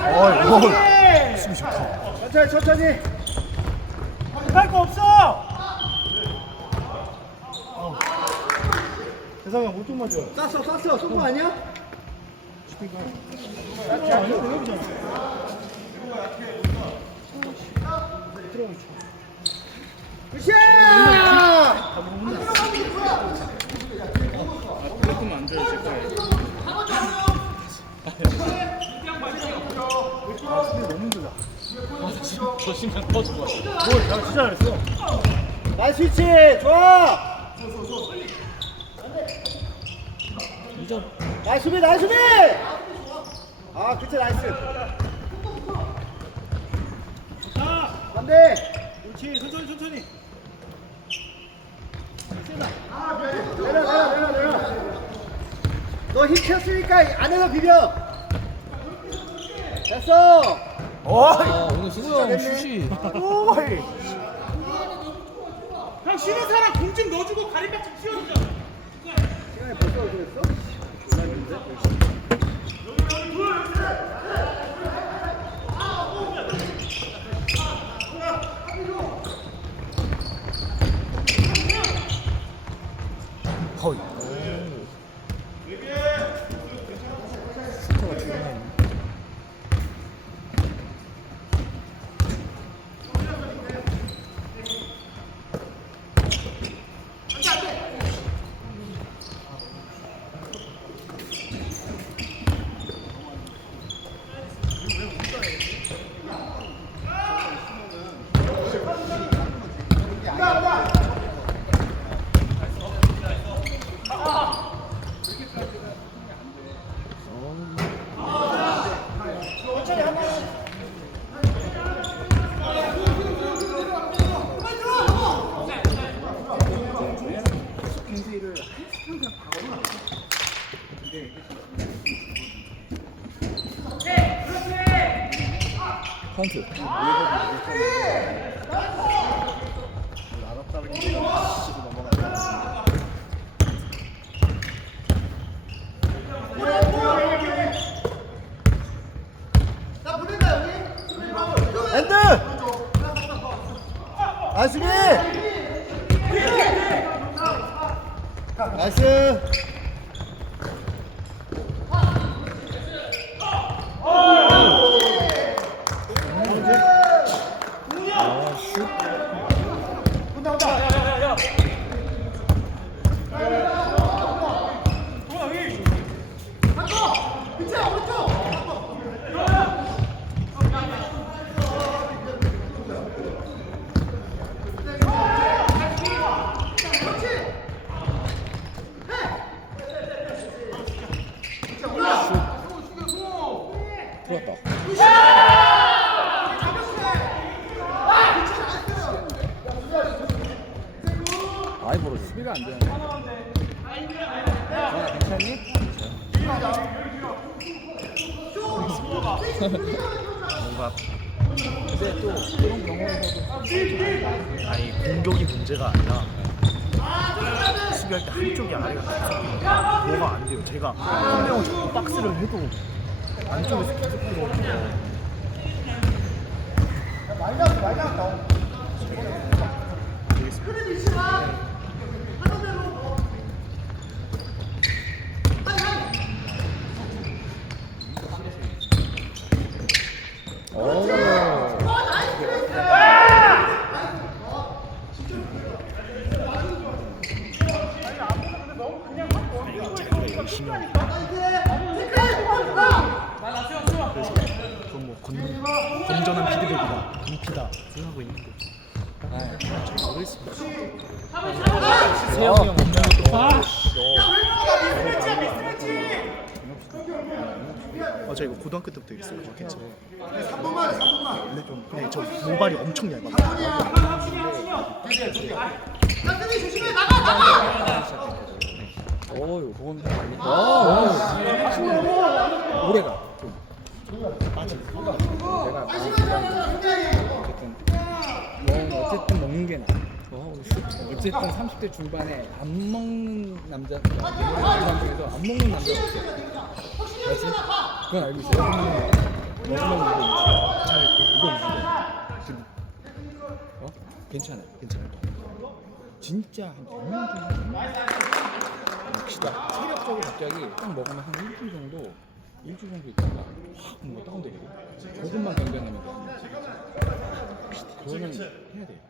어이, 어, 숨 좋다. 천천히 천천히 할거 없어. 대상이 형, 못좀 맞아. 쐈어 쐈어 쏜 거 아니야? 굿샷! 조금 안 줘요 제 거에. 너무 힘들다. 저 심장 터져 봐. 뭘, 나 진짜 잘했어. 나이스 위치! 좋아! 나이스 수비 나이스 수비! 아 그치 나이스. 안돼 그렇지, 천천히, 천천히. 내려 내려 내려 내려. 너힘 켰으니까 안에서 비벼. 됐어 어이, 오늘 승우 형 슛이 어이. 형 쉬는 사람 공 좀 넣어주고 가림막 좀 씌워주자. 시간이 벌써? 어이. 카운트 엔드 나이스 비 나이스 들어왔다 아이보로 수비가 안 되네 아, 괜찮니? 뭔가 근데 또 그런 경우에서도 아니 공격이 문제가 아니라 수비할 때 한쪽이 아래가 계속 뭐가 안 돼요. 제가 한 명을 자꾸 박스를 해도 안쪽에서 계속 들어오고 오 열심히 하고 그래서 그건 뭐 건, 건전한 피드백이다, 분피다 생각하고 있는데 잘 모르겠습니다. 세영이 형 없는 것도 아, 저 이거 고등학교 때부터 이랬어요. 저 괜찮아요. 3분만, 3분만. 근데 좀, 근데 저 모발이 엄청 얇아요. 오, 그건 좀 많이. 아, 오, 올해가 좀 빠지네. 내가 어쨌든 뭐 어쨌든 먹는 게 나. 어, 어쨌든 30대 중반에 안 먹는 남자, 그 사람 중에서 안 먹는 남자가 없어. 알지? 그건 알고 있어요. 먹으면 이거 잘 이거 무거워. 어? 괜찮아, 괜찮아. 진짜 한 2년 정도 봅시다. 체력적으로 갑자기 딱 먹으면 한 일주일 정도, 일주일 정도 있다가 확 뭔가 다운되고 조금만 변경하면 돼. 그거는 해야 돼.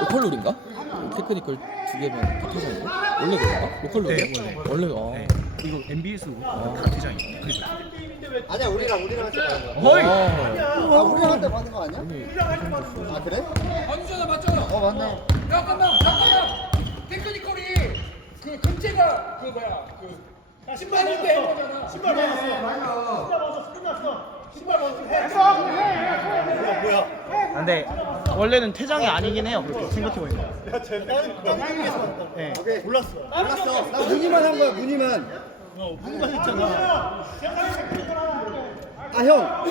로컬룰인가? 테크니컬 두 개면 다 퇴장인가? 원래 그런가? 로컬룰이야? 네, 원래 어. 네. 이거 MBS 다 퇴장이에요. 그죠? 아니야 우리랑 우리랑 한테 받은 거. 허이. 아 우리랑 한테 받은 거 아니야? 아 그래? 아니잖아 맞잖아. 어 맞네. 잠깐만 잠깐만. 테크니컬이 그 금제가 그 뭐야 그 신발 할때 한 거잖아. 신발 벗었어. 신발 벗었어. 끝났어. 신발 벗었어. 뭐야 뭐야? 근데 원래는 퇴장이 아니긴 해요. 그렇게 생각해보니까. 네. 몰랐어. 몰랐어. 나 문의만 한 거야 문의만. 한번 했잖아. 아 형.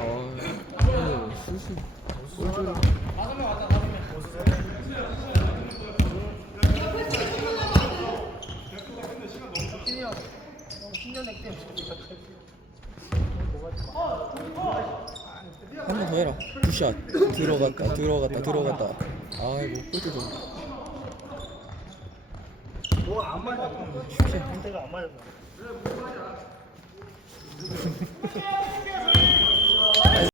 어, 슬슬 샷. 들어갔다 들어갔다 들어갔다. 아이고 골도 좋네 너안 맞아 쉽게 한 대가 안 맞아서